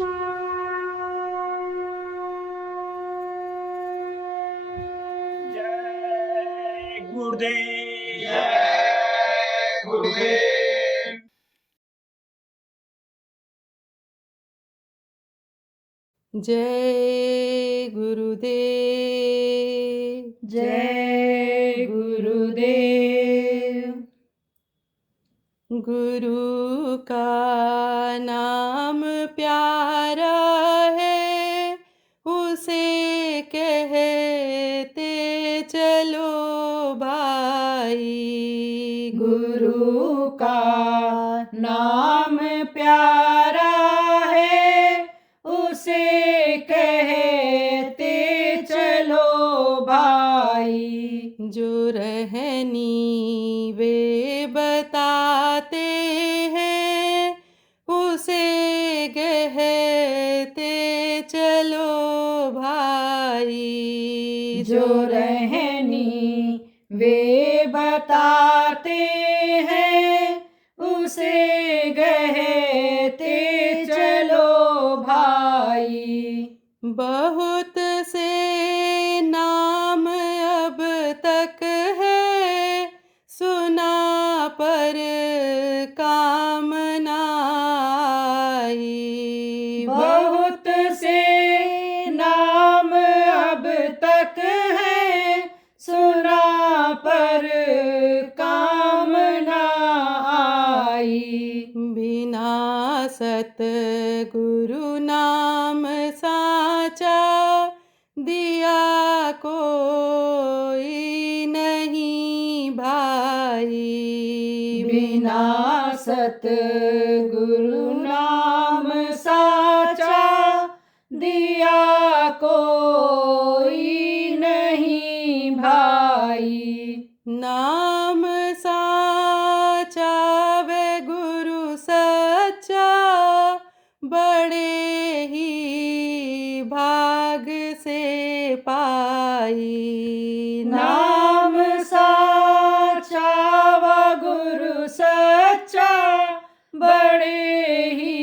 जय गुरुदेव। जय गुरुदेव। जय गुरुदेव। जय गुरुदेव। गुरु का नाम प्यारा है, उसे कहते चलो भाई। गुरु का नाम प्यारा है, उसे कहते चलो भाई। जो रहनी वे बताते हैं, उसे कहते चलो भाई। जो रहनी वे बताते हैं, उसे कहते चलो भाई। बहुत से नाम अब तक है सुना, पर काम न आई। बहुत से नाम अब तक है सुना, पर काम न आई। बिना सतगुरु नाम साचा दिया कोई नहीं भाई। बिना सतगुरु नाम साचा दिया कोई नहीं भाई। नाम साचा वे गुरु सच्चा, बड़े ही भाग से पाई। नाम साचा व गुरु सच्चा, बड़े ही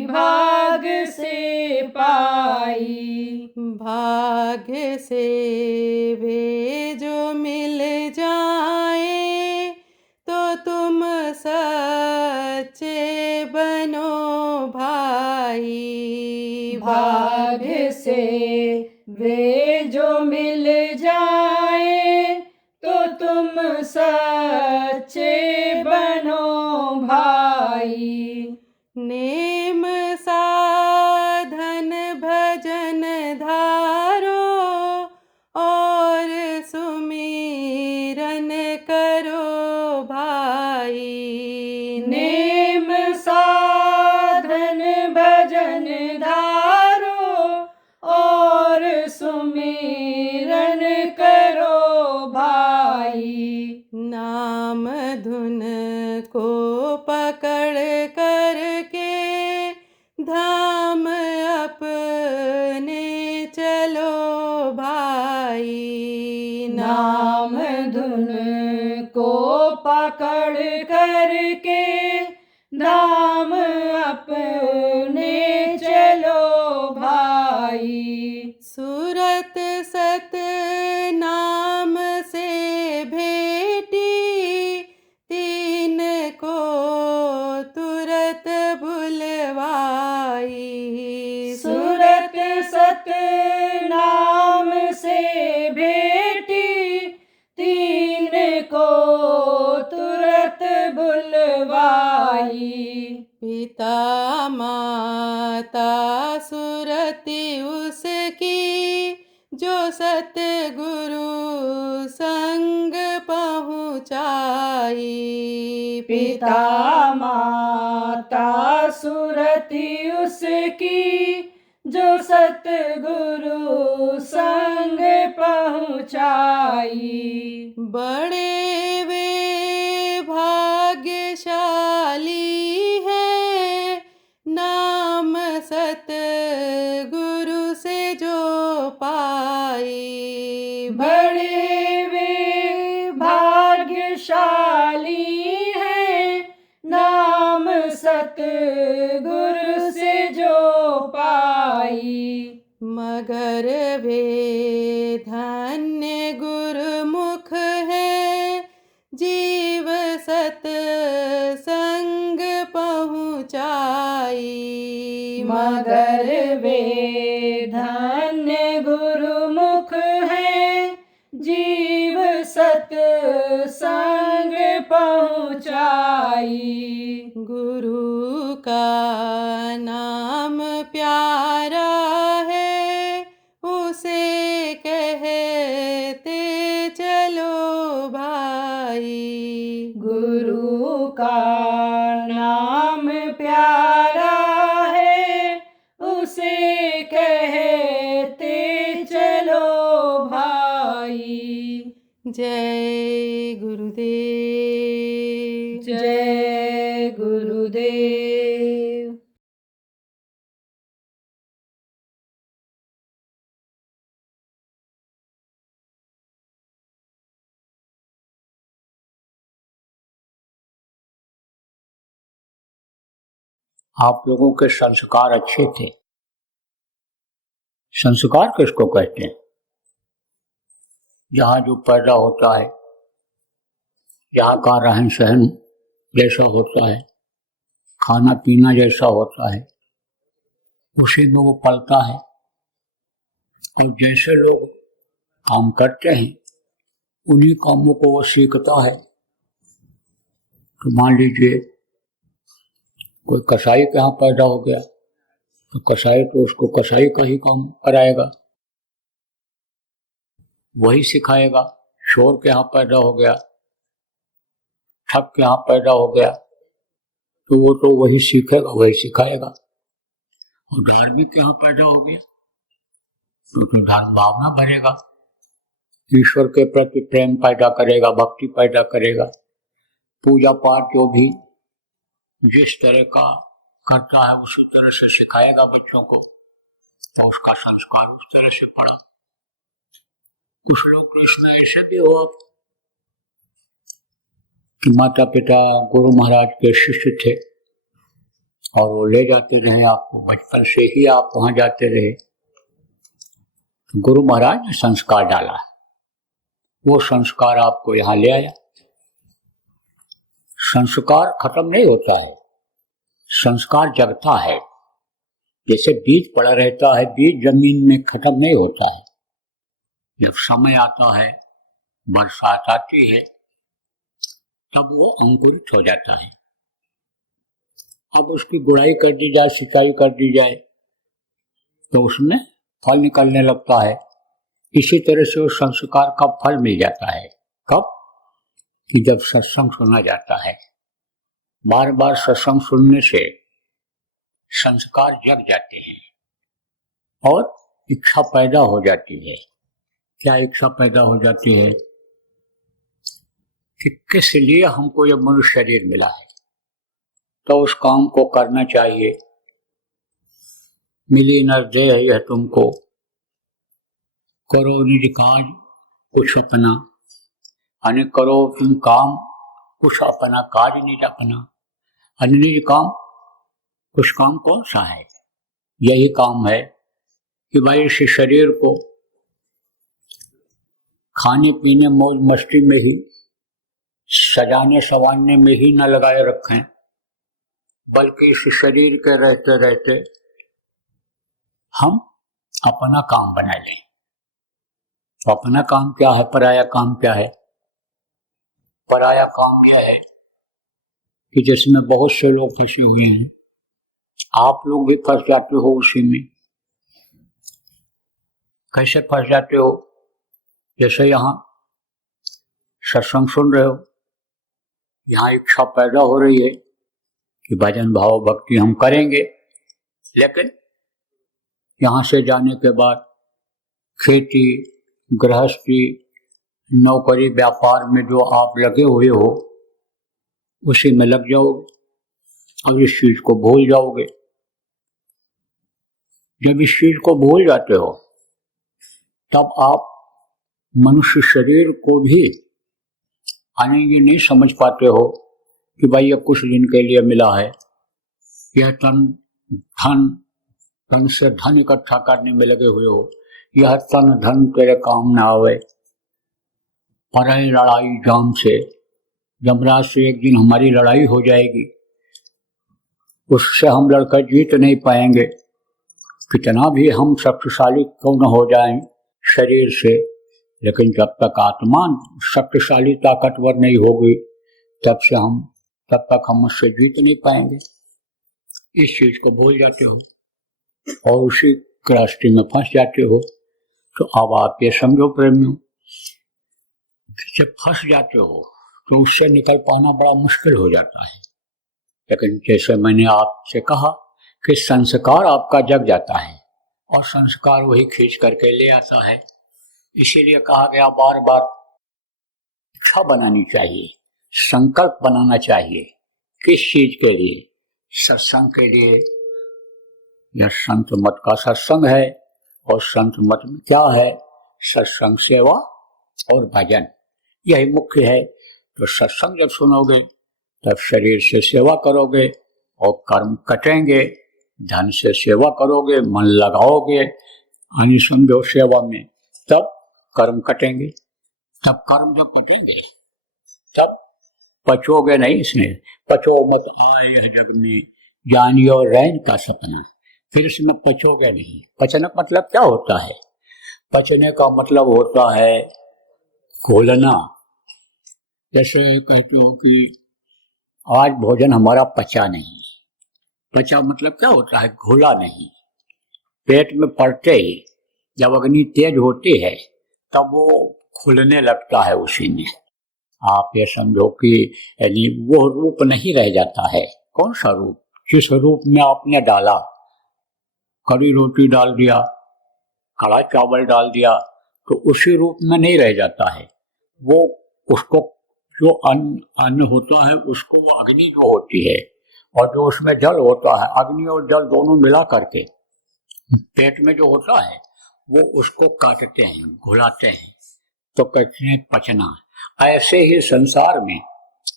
भाग से पाई। भाग्य से वे जो मिल जाए, तो तुम सच्चे बनो भाई। भाग्य से वे जो मिल जाए, तो तुम सच्चे बनो भाई। नेम साधन भजन धारो, और सुमिरन करो भाई। नेम साधन भजन धारो, और सुमिरन करो भाई। नाम धुन को पकड़ करके धाम अपने चलो भाई। नाम धुन को पकड़ करके धाम अपने चलो भाई। सूरत सत नाम से भेटी, तीन को तुरत बुलवाई। सूरत सत नाम से भेटी, तीन को तुरत बुलवाई। पिता माता सुरति उसकी, जो सतगुरु संग पहुँचाई। पिता माता सुरति उसकी, जो सतगुरु संग पहुँचाई। बड़े वे भाग्यशाली है, नाम सतगुरु से जो पाई। बड़े वे भाग्यशाली हैं, नाम सतगुरु से जो मगर वे धन्य गुरुमुख है, जीव सत संग पहुँचाई। मगर वे धन्य गुरुमुख है, जीव सत संग पहुँचाई। गुरु का नाम प्यारा है, उसे कहते चलो भाई। गुरु का नाम प्यारा है, उसे कहते चलो भाई। जय गुरुदेव। जय गुरुदेव। आप लोगों के संस्कार अच्छे थे। संस्कार किसको कहते हैं? जहाँ जो पैदा होता है, जहाँ का रहन सहन जैसा होता है, खाना पीना जैसा होता है, उसी में वो पलता है। और जैसे लोग काम करते हैं, उन्हीं कामों को वो सीखता है। तो मान लीजिए कोई कसाई के यहाँ पैदा हो गया, तो कसाई तो उसको कसाई का ही काम कराएगा, वही सिखाएगा। शोर के यहाँ पैदा हो गया, ठग के यहाँ पैदा हो गया, तो वो तो वही सीखेगा, वही सिखाएगा। और धार्मिक के यहाँ पैदा हो गया तो धर्म भावना भरेगा, ईश्वर के प्रति प्रेम पैदा करेगा, भक्ति पैदा करेगा। पूजा पाठ जो भी जिस तरह का करता है उसी तरह से सिखाएगा बच्चों को, तो उसका संस्कार उस तरह से पड़ा। कुछ लोग इसमें ऐसे भी हुआ कि माता पिता गुरु महाराज के शिष्य थे और वो ले जाते रहे आपको, बचपन से ही आप वहां जाते रहे। गुरु महाराज ने संस्कार डाला, वो संस्कार आपको यहाँ ले आया। संस्कार खत्म नहीं होता है, संस्कार जगता है। जैसे बीज पड़ा रहता है, बीज जमीन में खत्म नहीं होता है। जब समय आता है, बरसात आती है, तब वो अंकुरित हो जाता है। अब उसकी गुड़ाई कर दी जाए, सिंचाई कर दी जाए, तो उसमें फल निकलने लगता है। इसी तरह से उस संस्कार का फल मिल जाता है। कब? कि जब सत्संग सुना जाता है। बार बार सत्संग सुनने से संस्कार जग जाते हैं और इच्छा पैदा हो जाती है। क्या इच्छा पैदा हो जाती है? कि किस लिए हमको यह मनुष्य शरीर मिला है, तो उस काम को करना चाहिए। मिली नरदेह यह तुमको, करो निज काज कुछ अपना। अन्य करो तुम काम कुछ अपना, काज निज अपना। अन्य निज काम, कुछ काम कौन सा है? यही काम है कि भाई इस शरीर को खाने पीने मौज मस्ती में ही, सजाने संवारने में ही न लगाए रखें, बल्कि इस शरीर के रहते रहते हम अपना काम बना लें। तो अपना काम क्या है, पराया काम क्या है? पराया काम यह है कि जिसमें बहुत से लोग फंसे हुए हैं, आप लोग भी फंस जाते हो उसी में। कैसे फंस जाते हो? जैसे यहाँ सत्संग सुन रहे हो, यहाँ इच्छा पैदा हो रही है कि भजन भाव भक्ति हम करेंगे, लेकिन यहाँ से जाने के बाद खेती गृहस्थी नौकरी व्यापार में जो आप लगे हुए हो उसी में लग जाओगे और इस चीज को भूल जाओगे। जब इस चीज को भूल जाते हो तब आप मनुष्य शरीर को भी ये नहीं समझ पाते हो कि भाई ये कुछ दिन के लिए मिला है, यह तन धन तन से धन इकट्ठा करने में लगे हुए हो, यह तन धन तेरे काम न आवे। पर लड़ाई जाम से, यमराज से एक दिन हमारी लड़ाई हो जाएगी, उससे हम लड़कर जीत नहीं पाएंगे। कितना भी हम शक्तिशाली क्यों न हो जाएं शरीर से, लेकिन जब तक आत्मा शक्तिशाली ताकतवर नहीं होगी तब तक हम उससे जीत नहीं पाएंगे। इस चीज को भूल जाते हो और उसी रास्ते में फंस जाते हो। तो अब आप ये समझो प्रेमियों, जब फंस जाते हो तो उससे निकल पाना बड़ा मुश्किल हो जाता है। लेकिन जैसे मैंने आपसे कहा कि संस्कार आपका जग जाता है और संस्कार वही खींच करके ले आता है। इसीलिए कहा गया बार बार इच्छा बनानी चाहिए, संकल्प बनाना चाहिए। किस चीज के लिए? सत्संग के लिए। यह संत मत का सत्संग है और संत मत में क्या है? सत्संग, सेवा और भजन, यही मुख्य है। तो सत्संग जब सुनोगे तब शरीर से सेवा करोगे और कर्म कटेंगे। धन से सेवा करोगे, मन लगाओगे अनिसंदेह सेवा में, तब कर्म कटेंगे। तब कर्म जब कटेंगे तब पचोगे नहीं। इसमें पचो मत आए यह जग में, जानियो रैन का सपना। फिर इसमें पचोगे नहीं। पचने का मतलब क्या होता है? पचने का मतलब होता है घोलना। जैसे कहते हो कि आज भोजन हमारा पचा नहीं। पचा मतलब क्या होता है? घोला नहीं। पेट में पड़ते ही जब अग्नि तेज होती है तब वो खुलने लगता है उसी में। आप ये समझो कि यानी वो रूप नहीं रह जाता है। कौन सा रूप? जिस रूप में आपने डाला, कड़ी रोटी डाल दिया, कड़ा चावल डाल दिया, तो उसी रूप में नहीं रह जाता है वो। उसको जो अन्न होता है उसको वो अग्नि जो होती है और जो उसमें जल होता है, अग्नि और जल दोनों मिला करके पेट में जो होता है वो उसको काटते हैं, घुलाते हैं, तो कहते हैं पचना। ऐसे ही संसार में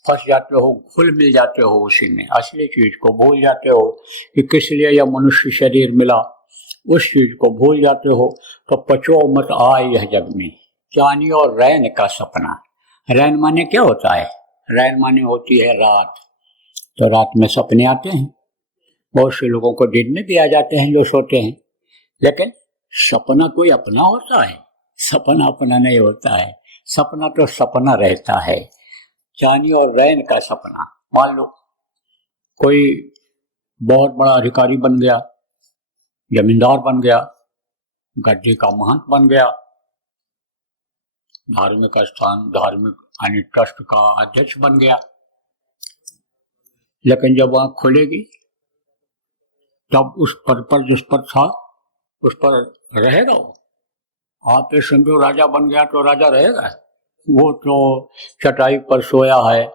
फंस जाते हो, घुल मिल जाते हो उसी में। असली चीज को भूल जाते हो कि किस लिए यह मनुष्य शरीर मिला, उस चीज को भूल जाते हो। तो पचो मत आए यह जग में, जानियो रैन का सपना। रैन माने क्या होता है? रैन माने होती है रात। तो रात में सपने आते हैं। बहुत से लोगों को दिन में भी आ जाते हैं जो सोते हैं। लेकिन सपना कोई अपना होता है? सपना अपना नहीं होता है। सपना तो सपना रहता है। जानी और रैन का सपना। मान लो कोई बहुत बड़ा अधिकारी बन गया, जमींदार बन गया, गड्ढे का महंत बन गया, धार्मिक स्थान, धार्मिक ट्रस्ट का अध्यक्ष बन गया। लेकिन जब आंख खुलेगी तब उस पद पर जिस पर था उस पर रहेगा वो? आप ये समझो राजा बन गया तो राजा रहेगा? वो तो चटाई पर सोया है,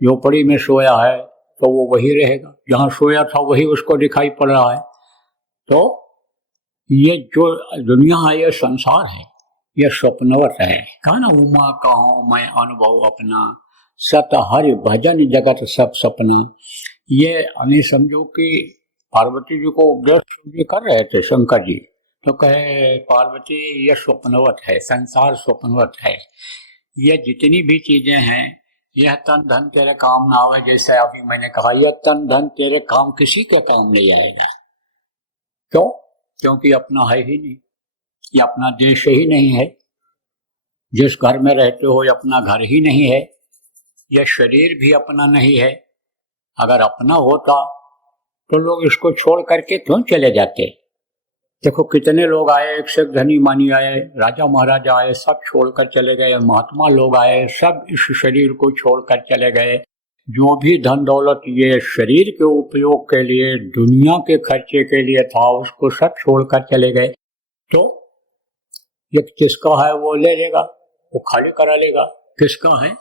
झोपड़ी में सोया है, तो वो वही रहेगा। जहाँ सोया था वही उसको दिखाई पड़ रहा है। तो ये जो दुनिया है, ये संसार है, ये स्वप्नवत है। कहा ना, उमा कहूँ मैं अनुभव अपना, सत हरि भजन जगत सब सपना। ये हमें समझो कि पार्वती जी को उपदेश कर रहे थे शंकर जी, तो कहे पार्वती ये स्वप्नवत है, संसार स्वप्नवत है। ये जितनी भी चीजें हैं, यह तन धन तेरे काम ना आवे। जैसे अभी मैंने कहा, यह तन धन तेरे काम किसी के काम नहीं आएगा। क्यों? क्योंकि अपना है ही नहीं, ये अपना देश ही नहीं है। जिस घर में रहते हो ये अपना घर ही नहीं है। यह शरीर भी अपना नहीं है। अगर अपना होता तो लोग इसको छोड़ करके क्यों चले जाते? देखो कितने लोग आए, एक से धनी मानी आए, राजा महाराजा आए, सब छोड़कर चले गए। महात्मा लोग आए, सब इस शरीर को छोड़कर चले गए। जो भी धन दौलत ये शरीर के उपयोग के लिए, दुनिया के खर्चे के लिए था, उसको सब छोड़कर चले गए। तो ये किसका है वो ले लेगा, वो खाली करा लेगा। किसका है?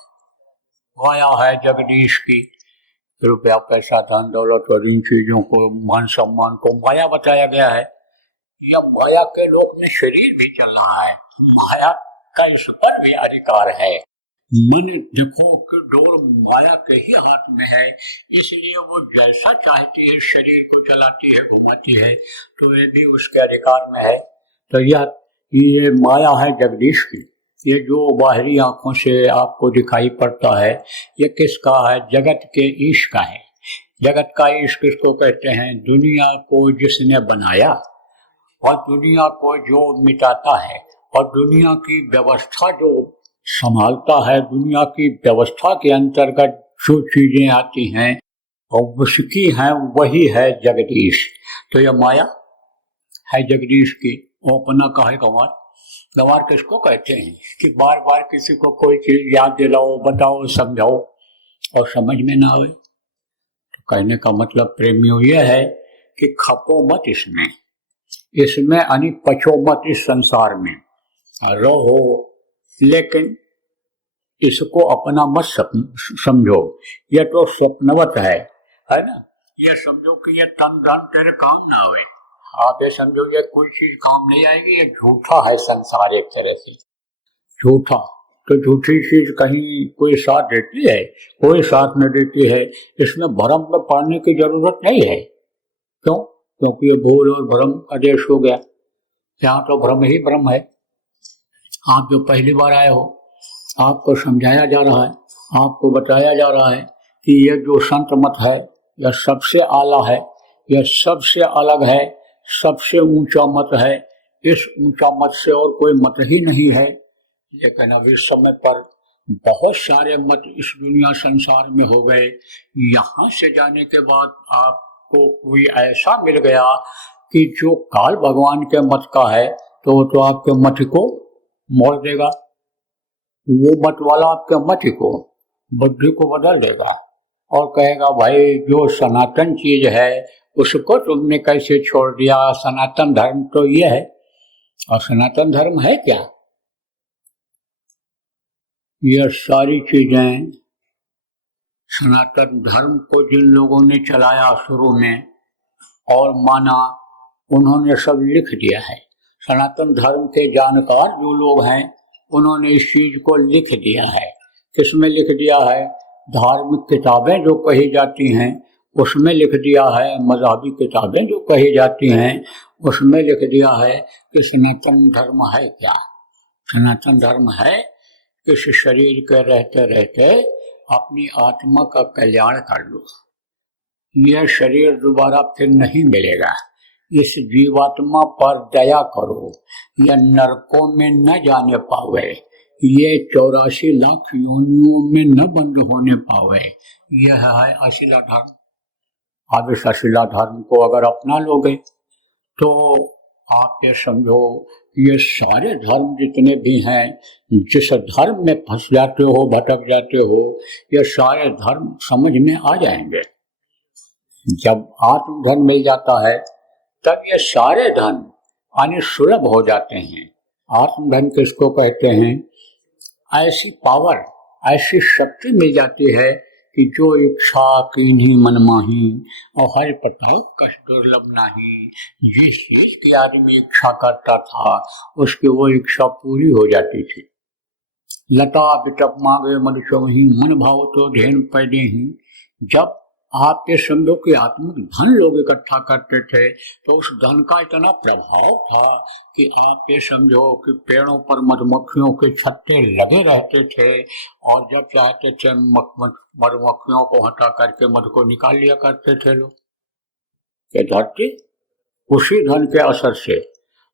माया है जगदीश की। रुपया पैसा धन दौलत और इन चीजों को, मान सम्मान को माया बताया गया है। यह माया के लोक में शरीर भी चल रहा है। माया का इस पर भी अधिकार है। मन देखो कि डोर माया के ही हाथ में है, इसलिए वो जैसा चाहती है शरीर को चलाती है, घुमाती है, तो ये भी उसके अधिकार में है। तो ये माया है जगदीश की। ये जो बाहरी आंखों से आपको दिखाई पड़ता है, ये किसका है? जगत के ईश का है। जगत का ईश किसको कहते हैं? दुनिया को जिसने बनाया और दुनिया को जो मिटाता है और दुनिया की व्यवस्था जो संभालता है, दुनिया की व्यवस्था के अंतर्गत जो चीजें आती हैं और उसकी हैं, वही है जगदीश। तो यह माया है जगदीश की। वो अपना का है गंवार। गंवार किसको कहते हैं? कि बार बार किसी को कोई चीज याद दिलाओ, बताओ, समझाओ और समझ में ना आए। तो कहने का मतलब प्रेमियों यह है कि खपो मत इसमें यानी पचो मत इस संसार में, रहो, लेकिन इसको अपना मत समझो। यह तो स्वप्नवत है ना। यह समझो कि यह तन धन तेरे काम ना आवे। आप ये समझो ये कोई चीज काम नहीं आएगी, ये झूठा है संसार, एक तरह से झूठा। तो झूठी चीज कहीं कोई साथ देती है? कोई साथ नहीं देती है। इसमें भ्रम में पड़ने की जरूरत नहीं है। क्यों? क्योंकि ये भूल और भ्रम का देश हो गया। यहाँ तो भ्रम ही भ्रम है। आप जो पहली बार आए हो, आपको समझाया जा रहा है, आपको बताया जा रहा है कि यह जो संत मत है यह सबसे आला है, यह सबसे अलग है, सबसे ऊंचा मत है। इस ऊंचा मत से और कोई मत ही नहीं है। लेकिन अब इस समय पर बहुत सारे मत इस दुनिया संसार में हो गए। यहाँ से जाने के बाद आपको कोई ऐसा मिल गया कि जो काल भगवान के मत का है, तो आपके मत को मोड़ देगा। वो मत वाला आपके मत को, बुद्धि को बदल देगा और कहेगा भाई जो सनातन चीज है उसको तुमने कैसे छोड़ दिया? सनातन धर्म तो ये है। और सनातन धर्म है क्या? ये सारी चीजें सनातन धर्म को जिन लोगों ने चलाया शुरू में और माना, उन्होंने सब लिख दिया है। सनातन धर्म के जानकार जो लोग हैं उन्होंने इस चीज को लिख दिया है। किसमें लिख दिया है? धार्मिक किताबें जो कही जाती हैं उसमें लिख दिया है। मजहबी किताबें जो कही जाती हैं उसमें लिख दिया है कि सनातन धर्म है क्या? सनातन धर्म है कि इस शरीर के रहते रहते अपनी आत्मा का कल्याण कर लो। यह शरीर दोबारा फिर नहीं मिलेगा। इस जीवात्मा पर दया करो, यह नरकों में न जाने पावे, ये 84 लाख योनियों में न बंद होने पावे। यह है अशिला धर्म। अब इस अशिला धर्म को अगर अपना लोगे तो आप ये समझो ये सारे धर्म जितने भी हैं, जिस धर्म में फंस जाते हो, भटक जाते हो, ये सारे धर्म समझ में आ जाएंगे। जब आत्मधन मिल जाता है तब ये सारे धन यानी सुलभ हो जाते हैं। आत्मधन किसको कहते हैं? ऐसी पावर, ऐसी शक्ति मिल जाती है कि जो इच्छा कीन्ही मन माही और हर प्रताप कष्ट दुर्लभ नाही। जिस चीज की आदमी इच्छा करता था उसकी वो इच्छा पूरी हो जाती थी। लता बिटप मांगे मद चौही, मन भाव तो ढेन पैदे ही। जब आप ये समझो कि आत्मिक धन लोग इकट्ठा करते थे तो उस धन का इतना प्रभाव था कि आप ये समझो कि पेड़ों पर मधुमक्खियों के छत्ते लगे रहते थे और जब चाहते थे मधुमक्खियों को हटा करके मधु को निकाल लिया करते थे लोग। ये धरती उसी धन के असर से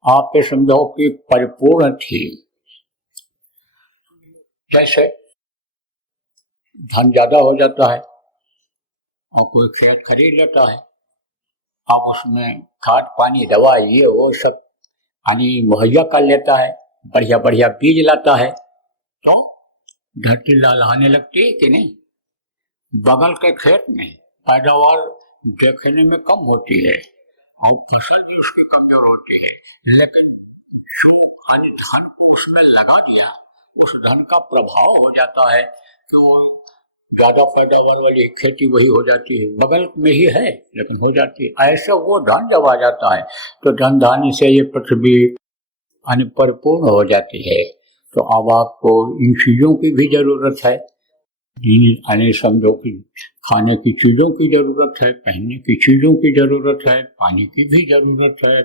आप ये समझो कि परिपूर्ण थी। जैसे धन ज्यादा हो जाता है और कोई खेत खरीद लेता है, अब उसमें खाद पानी दवा ये वो सब पानी मुहैया कर लेता है, बढ़िया बढ़िया बीज लाता है, तो धरती लहलहाने लगती है कि नहीं? बगल के खेत में पैदावार देखने में कम होती है और फसल भी उसकी कमजोर होती है, लेकिन जो धन को उसमें लगा दिया उस धन का प्रभाव हो जाता है कि वो ज्यादा पैदावार वाली खेती वही हो जाती है। बगल में ही है लेकिन हो जाती है। ऐसे वो धन जब आ जाता है तो धन धान्य से ये पृथ्वी परिपूर्ण हो जाती है। तो अब आपको इन चीज़ों की भी ज़रूरत है, यानी समझो कि खाने की चीज़ों की ज़रूरत है, पहनने की चीज़ों की ज़रूरत है, पानी की भी ज़रूरत है,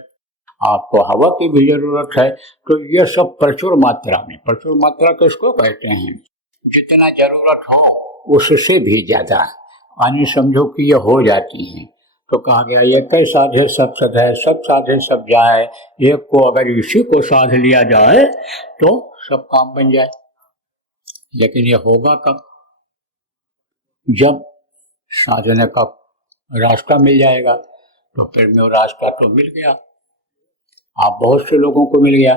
आपको हवा की भी ज़रूरत है। तो ये सब प्रचुर मात्रा में, प्रचुर मात्रा किसको कहते हैं? जितना ज़रूरत हो उससे भी ज़्यादा, यानी समझो कि ये हो जाती हैं। तो कहा गया ये कई साधे सब सद है, सब साधे सब जाए, एक को अगर इसी को साध लिया जाए तो सब काम बन जाए। लेकिन ये होगा कब? जब साधने का रास्ता मिल जाएगा। तो फिर में वो रास्ता तो मिल गया, आप बहुत से लोगों को मिल गया,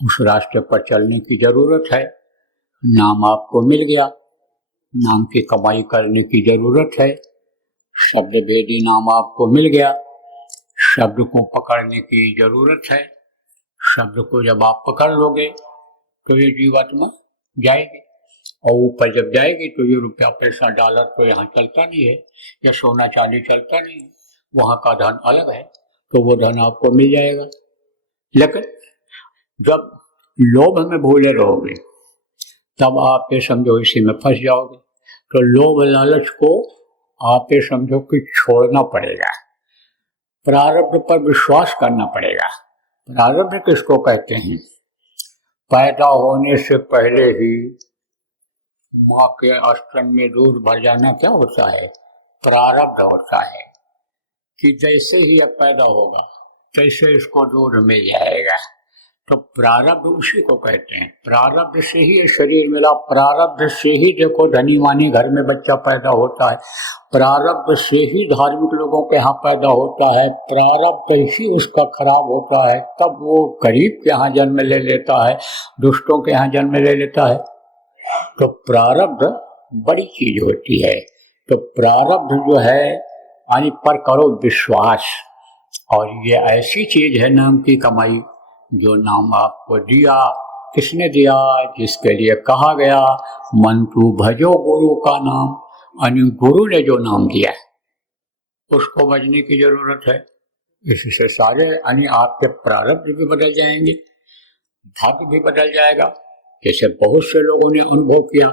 उस रास्ते पर चलने की जरूरत है। नाम आपको मिल गया, नाम की कमाई करने की जरूरत है। शब्द वेदी नाम आपको मिल गया, शब्द को पकड़ने की जरूरत है। शब्द को जब आप पकड़ लोगे तो ये जीवात्मा जाएगी, और ऊपर जब जाएगी तो ये रुपया पैसा डॉलर तो यहाँ चलता नहीं है, या सोना चांदी चलता नहीं है, वहाँ का धन अलग है, तो वो धन आपको मिल जाएगा। लेकिन जब लोभ में भूले रहोगे तब आप ये समझो इसी में फंस जाओगे। तो लोभ लालच को आप ये समझो कि छोड़ना पड़ेगा, प्रारब्ध पर विश्वास करना पड़ेगा। प्रारब्ध किसको कहते हैं? पैदा होने से पहले ही माँ के स्तन में दूध भर जाना क्या होता है? प्रारब्ध होता है कि जैसे ही अब पैदा होगा तैसे इसको दूध मिल जाएगा। तो प्रारब्ध उसी को कहते हैं। प्रारब्ध से ही ये शरीर मिला, प्रारब्ध से ही देखो धनी मानी घर में बच्चा पैदा होता है, प्रारब्ध से ही धार्मिक लोगों के यहाँ पैदा होता है, प्रारब्ध ही उसका खराब होता है, तब वो गरीब के यहाँ जन्म ले लेता है, दुष्टों के यहाँ जन्म ले लेता है। तो प्रारब्ध बड़ी चीज होती है। तो प्रारब्ध जो है यानी पर करो विश्वास, और ये ऐसी चीज है नाम की कमाई, जो नाम आपको दिया, किसने दिया? जिसके लिए कहा गया मन तू भजो गुरु का नाम, यानी गुरु ने जो नाम दिया उसको भजने की जरूरत है। इससे सारे यानी आपके प्रारब्ध भी बदल जाएंगे, भाग्य भी बदल जाएगा। जैसे बहुत से लोगों ने अनुभव किया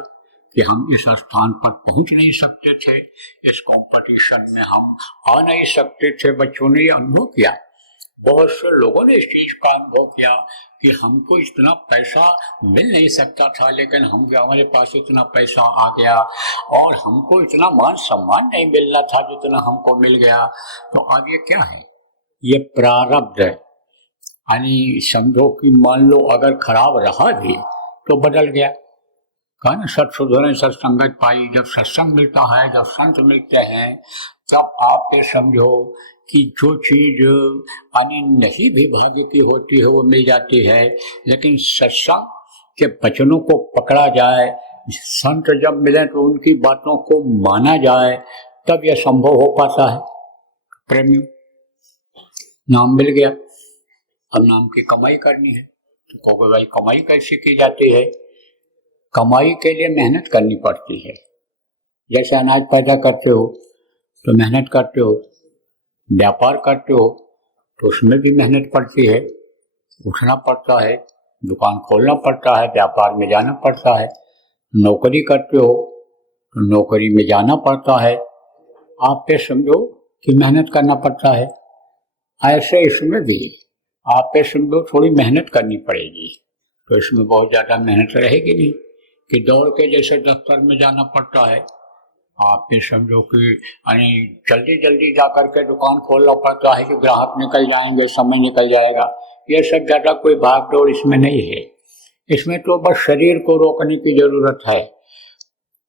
कि हम इस स्थान पर पहुंच नहीं सकते थे, इस कंपटीशन में हम आ नहीं सकते थे, बच्चों ने ये अनुभव किया। बहुत से लोगों ने इस चीज का अनुभव किया कि हमको इतना पैसा मिल नहीं सकता था, लेकिन हमारे पास इतना पैसा आ गया, और हमको इतना मान सम्मान नहीं मिलना था जितना हमको मिल गया। तो अब ये क्या है? ये प्रारब्ध है। यानी समझो कि मान लो अगर खराब रहा भी तो बदल गया। कहा ना सत सुधरे सत्संगत पाई। जब सत्संग मिलता है, जब संत मिलते हैं, तब आप ये समझो कि जो चीज यानी नहीं भी भाग्य की होती है वो मिल जाती है। लेकिन सत्संग के वचनों को पकड़ा जाए, संत जब मिले तो उनकी बातों को माना जाए, तब यह संभव हो पाता है। प्रेमियों, नाम मिल गया, अब नाम की कमाई करनी है। तो कहोगे भाई कमाई कैसे की जाती है? कमाई के लिए मेहनत करनी पड़ती है। जैसे अनाज पैदा करते हो तो मेहनत करते हो, व्यापार करते हो तो उसमें भी मेहनत पड़ती है, उठना पड़ता है, दुकान खोलना पड़ता है, व्यापार में जाना पड़ता है। नौकरी करते हो तो नौकरी में जाना पड़ता है। आप पे समझो कि मेहनत करना पड़ता है। ऐसे इसमें भी आप पे समझो थोड़ी मेहनत करनी पड़ेगी। तो इसमें बहुत ज़्यादा मेहनत रहेगी नहीं कि दौड़ के जैसे दफ्तर में जाना पड़ता है। आप ये समझो कि यानी जल्दी जल्दी जा करके दुकान खोलना पड़ता है कि ग्राहक निकल जाएंगे, समय निकल जाएगा। ये सब ज़्यादा कोई भाग दौड़ इसमें नहीं है। इसमें तो बस शरीर को रोकने की जरूरत है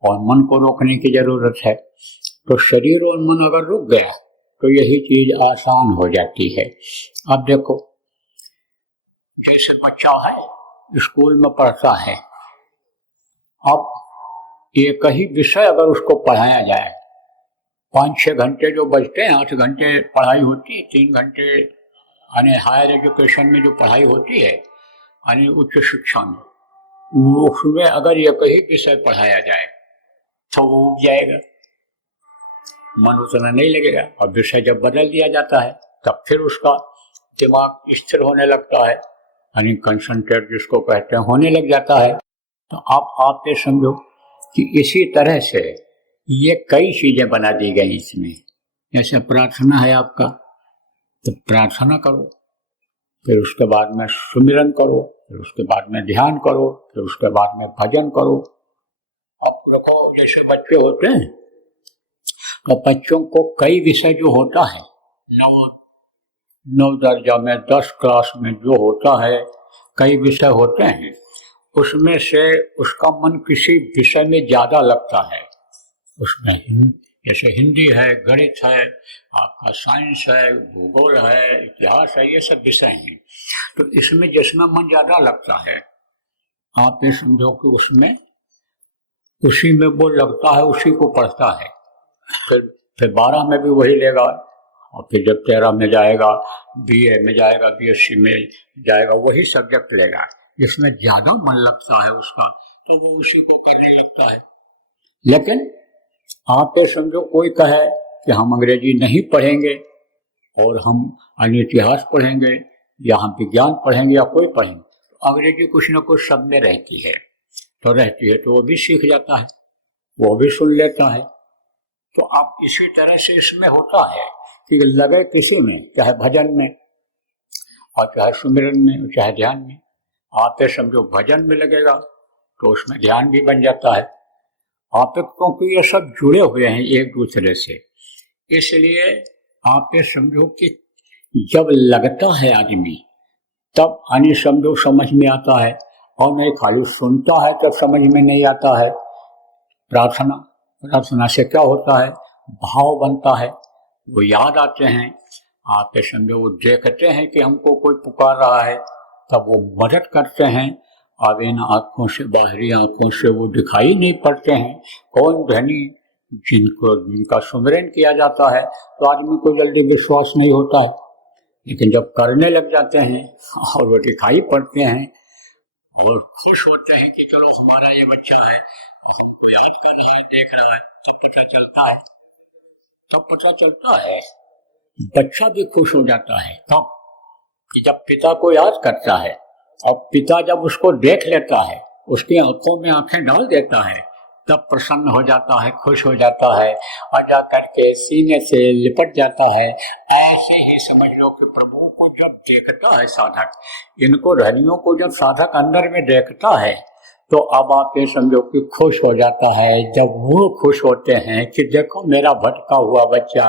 और मन को रोकने की जरूरत है। तो शरीर और मन अगर रुक गया तो यही चीज आसान हो जाती है। अब देखो, जैसे बच्चा है स्कूल में पढ़ता है, अब एक ही विषय अगर उसको पढ़ाया जाए, 5-6 घंटे जो बचते हैं, 8 घंटे पढ़ाई होती है, 3 घंटे यानी हायर एजुकेशन में जो पढ़ाई होती है यानी उच्च शिक्षा में, उसमें अगर एक ही विषय पढ़ाया जाए तो वो उग जाएगा, मन उतना नहीं लगेगा। और विषय जब बदल दिया जाता है तब फिर उसका दिमाग स्थिर होने लगता है, यानी कंसंट्रेट जिसको कहते हैं होने लग जाता है। तो आप ये समझो कि इसी तरह से ये कई चीजें बना दी गई इसमें। जैसे प्रार्थना है आपका, तो प्रार्थना करो, फिर उसके बाद में सुमिरन करो, फिर उसके बाद में ध्यान करो, फिर उसके बाद में भजन करो। अब देखो जैसे बच्चे होते हैं तो बच्चों को कई विषय जो होता है नौ दर्जा में 10 क्लास में जो होता है कई विषय होते हैं, उसमें से उसका मन किसी विषय में ज्यादा लगता है। उसमें जैसे हिंदी है, गणित है, आपका साइंस है, भूगोल है, इतिहास है, ये सब विषय हैं। तो इसमें जिसमें मन ज्यादा लगता है आप ये समझो कि उसमें उसी में वो लगता है, उसी को पढ़ता है। फिर 12 में भी वही लेगा, और फिर जब 13 में जाएगा, BA में जाएगा, BSc में जाएगा, वही सब्जेक्ट लेगा। जिसमें ज्यादा मन लगता है उसका तो वो उसी को करने लगता है। लेकिन आप ये समझो कोई कहे कि हम अंग्रेजी नहीं पढ़ेंगे और हम अन्य इतिहास पढ़ेंगे या हम विज्ञान पढ़ेंगे या कोई पढ़ेंगे, तो अंग्रेजी कुछ न कुछ सब में रहती है, तो वो भी सीख जाता है, वो भी सुन लेता है। तो अब इसी तरह से इसमें होता है कि लगे किसी में, चाहे भजन में और चाहे सुमिरन में, चाहे ध्यान में। आप ये समझो भजन में लगेगा तो उसमें ध्यान भी बन जाता है। आप क्योंकि ये सब जुड़े हुए हैं एक दूसरे से, इसलिए आप ये समझो कि जब लगता है आदमी तब आनी समझो समझ में आता है, और नहीं खाली सुनता है तब समझ में नहीं आता है। प्रार्थना से क्या होता है, भाव बनता है, वो याद आते हैं। आप ये समझो वो देखते हैं कि हमको कोई पुकार रहा है, तब वो मदद करते हैं। अब इन आँखों से, बाहरी आँखों से वो दिखाई नहीं पड़ते हैं। कौन धनी जिनका सुमिरन किया जाता है तो आदमी को जल्दी विश्वास नहीं होता है, लेकिन जब करने लग जाते हैं और वो दिखाई पड़ते हैं, वो खुश होते हैं कि चलो हमारा ये बच्चा है, हमको याद कर रहा है, देख रहा है। तब पता चलता है बच्चा भी खुश हो जाता है। तब कि जब पिता को याद करता है, अब पिता जब उसको देख लेता है, उसकी आंखों में आंखें डाल देता है, तब प्रसन्न हो जाता है, खुश हो जाता है और जा करके सीने से लिपट जाता है। ऐसे ही समझ लो कि प्रभु को जब देखता है साधक, इनको धनियों को जब साधक अंदर में देखता है, तो अब आप ये समझो कि खुश हो जाता है। जब वो खुश होते हैं कि देखो मेरा भटका हुआ बच्चा,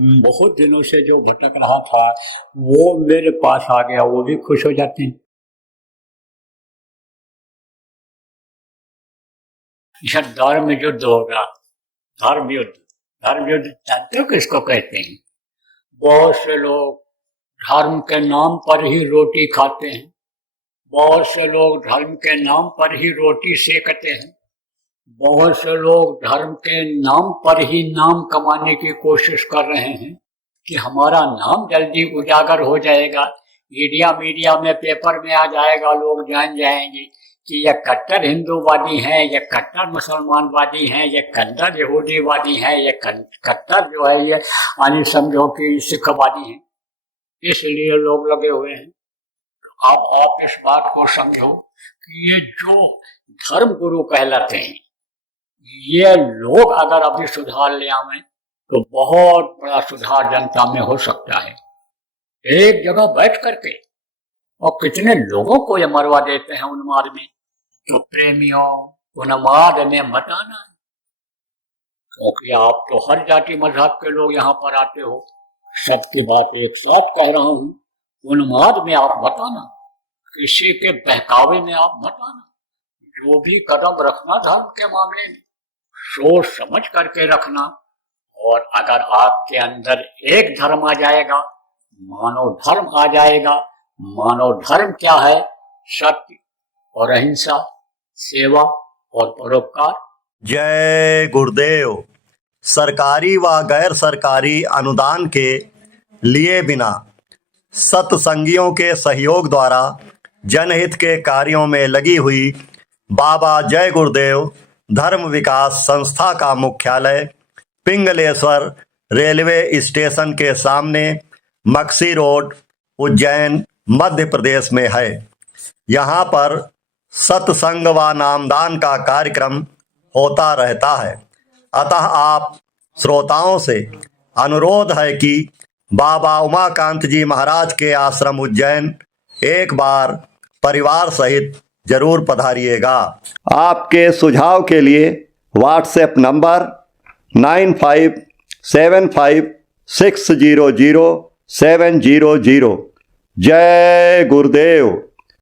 बहुत दिनों से जो भटक रहा था वो मेरे पास आ गया, वो भी खुश हो जाते हैं। जब धर्म युद्ध होगा, धर्म युद्ध जानते हो किसको कहते हैं? बहुत से लोग धर्म के नाम पर ही रोटी खाते हैं, बहुत से लोग धर्म के नाम पर ही रोटी सेकते हैं, बहुत से लोग धर्म के नाम पर ही नाम कमाने की कोशिश कर रहे हैं कि हमारा नाम जल्दी उजागर हो जाएगा, मीडिया में, पेपर में आ जाएगा, लोग जान जाएंगे कि ये कट्टर हिंदूवादी हैं, ये कट्टर मुसलमानवादी हैं, ये कट्टर यहूदीवादी हैं, ये कट्टर जो है ये आने समझो कि सिखवादी हैं। इसलिए लोग लगे हुए हैं। आप इस बात को समझो कि ये जो धर्म गुरु कहलाते हैं, ये लोग अगर अभी सुधार ले आवे तो बहुत बड़ा सुधार जनता में हो सकता है। एक जगह बैठ करके और कितने लोगों को ये मरवा देते हैं उन्माद में। तो प्रेमियों, उन्माद में मत आना, क्योंकि आप तो हर जाति मजहब के लोग यहाँ पर आते हो। सबकी बात एक साथ कह रहा हूँ, उन्माद में आप मत आना, किसी के बहकावे में आप मत आना। जो भी कदम रखना धर्म के मामले में सोच समझ करके रखना। और अगर आपके अंदर एक धर्म आ जाएगा, मानव धर्म आ जाएगा। मानव धर्म क्या है? सत्य और अहिंसा, सेवा और परोपकार। जय गुरुदेव। सरकारी व गैर सरकारी अनुदान के लिए बिना सत्संगियों के सहयोग द्वारा जनहित के कार्यों में लगी हुई बाबा जय गुरुदेव धर्म विकास संस्था का मुख्यालय पिंगलेश्वर रेलवे स्टेशन के सामने, मक्सी रोड, उज्जैन, मध्य प्रदेश में है। यहाँ पर सत्संग व नामदान का कार्यक्रम होता रहता है। अतः आप श्रोताओं से अनुरोध है कि बाबा उमाकांत जी महाराज के आश्रम उज्जैन एक बार परिवार सहित जरूर पधारिएगा। आपके सुझाव के लिए व्हाट्सएप नंबर 9575600700। जय गुरुदेव।